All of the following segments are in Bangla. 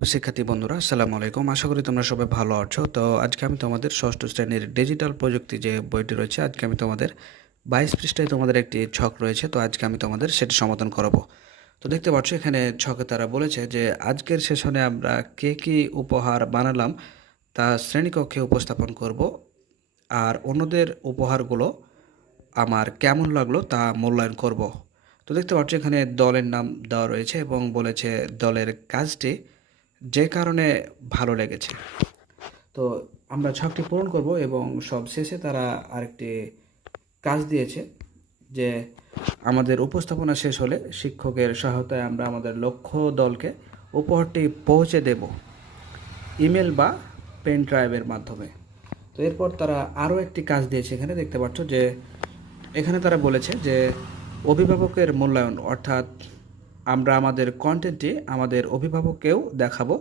শিক্ষার্থী বন্ধুরা আসসালামু আলাইকুম। আশা করি তোমরা সবাই ভালো আছো। তো আজকে আমি তোমাদের ষষ্ঠ শ্রেণীর ডিজিটাল প্রযুক্তি যে বইটি রয়েছে, আজকে আমি তোমাদের 22 পৃষ্ঠায় তোমাদের একটি ছক রয়েছে। তো আজকে আমি তোমাদের সেটি সমাধান করাবো। তো দেখতে পাচ্ছ এখানে ছকে তারা বলেছে যে আজকের সেশনে আমরা কে কী উপহার বানালাম তা শ্রেণীকক্ষে উপস্থাপন করব, আর অন্যদের উপহারগুলো আমার কেমন লাগলো তা মূল্যায়ন করব। তো দেখতে পাচ্ছ এখানে দলের নাম দেওয়া রয়েছে এবং বলেছে দলের কাজটি যে কারণে ভালো লেগেছে। তো আমরা ছকটি পূরণ করব এবং সব শেষে তারা আরেকটি কাজ দিয়েছে যে আমাদের উপস্থাপনা শেষ হলে শিক্ষকের সহায়তায় আমরা আমাদের লক্ষ্য দলকে উপহারটি পৌঁছে দেব ইমেল বা পেন ড্রাইভের মাধ্যমে। তো এরপর তারা আরও একটি কাজ দিয়েছে, এখানে দেখতে পাচ্ছ যে এখানে তারা বলেছে যে অভিভাবকের মূল্যায়ন, অর্থাৎ আমরা আমাদের কন্টেন্টটি আমাদের অভিভাবককেও দেখাবো।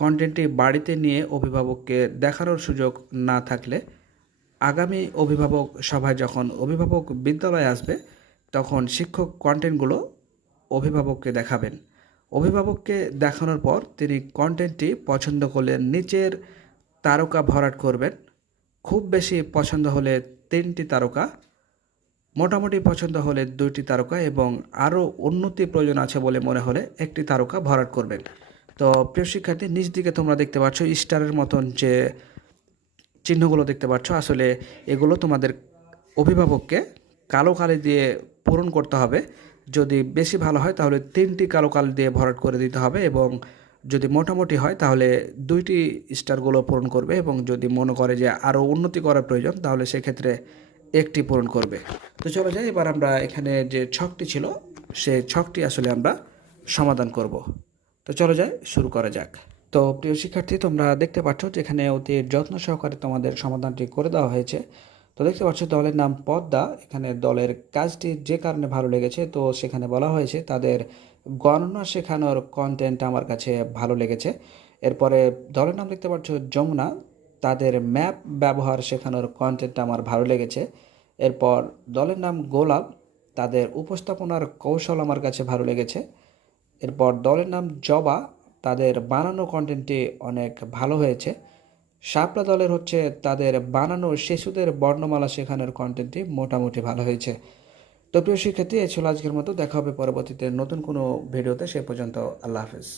কন্টেন্টটি বাড়িতে নিয়ে অভিভাবককে দেখানোর সুযোগ না থাকলে আগামী অভিভাবক সভায় যখন অভিভাবক বিদ্যালয়ে আসবে তখন শিক্ষক কন্টেন্টগুলো অভিভাবককে দেখাবেন। অভিভাবককে দেখানোর পর তিনি কন্টেন্টটি পছন্দ করলে নিচের তারকা ভরাট করবেন। খুব বেশি পছন্দ হলে 3টি তারকা, মোটামুটি পছন্দ হলে 2টি তারকা এবং আরও উন্নতি প্রয়োজন আছে বলে মনে হলে 1টি তারকা ভরাট করবেন। তো প্রিয় শিক্ষার্থী, নিচ দিকে তোমরা দেখতে পাচ্ছ স্টারের মতন যে চিহ্নগুলো দেখতে পাচ্ছ, আসলে এগুলো তোমাদের অভিভাবককে কালো কালি দিয়ে পূরণ করতে হবে। যদি বেশি ভালো হয় তাহলে 3টি কালো কালি দিয়ে ভরাট করে দিতে হবে এবং যদি মোটামুটি হয় তাহলে 2টি স্টারগুলো পূরণ করবে এবং যদি মনে করে যে আরও উন্নতি করার প্রয়োজন তাহলে সেক্ষেত্রে 1টি পূরণ করবে। তো চলো যাই, এবার আমরা এখানে যে ছকটি ছিল সে ছকটি আসলে আমরা সমাধান করব। তো চলো যাই, শুরু করা যাক। তো প্রিয় শিক্ষার্থী, তোমরা দেখতে পাচ্ছ যে এখানে অতি যত্ন সহকারে তোমাদের সমাধানটি করে দেওয়া হয়েছে। তো দেখতে পাচ্ছ দলের নাম পদ্মা, এখানে দলের কাজটি যে কারণে ভালো লেগেছে, তো সেখানে বলা হয়েছে তাদের গণনা শেখানোর কন্টেন্ট আমার কাছে ভালো লেগেছে। এরপরে দলের নাম দেখতে পাচ্ছ যমুনা, তাদের ম্যাপ ব্যবহার শেখানোর কন্টেন্ট আমার ভালো লেগেছে। এরপর দলের নাম গোলাপ, তাদের উপস্থাপনার কৌশল আমার কাছে ভালো লেগেছে। এরপর দলের নাম জবা, তাদের বানানো কন্টেন্টটি অনেক ভালো হয়েছে। শাপলা দলের হচ্ছে তাদের বানানো শিশুদের বর্ণমালা শেখানোর কন্টেন্টটি মোটামুটি ভালো হয়েছে। তো প্রিয় শিক্ষার্থী, এই ছিল আজকের মতো। দেখা হবে পরবর্তীতে নতুন কোনো ভিডিওতে। সে পর্যন্ত আল্লাহ হাফেজ।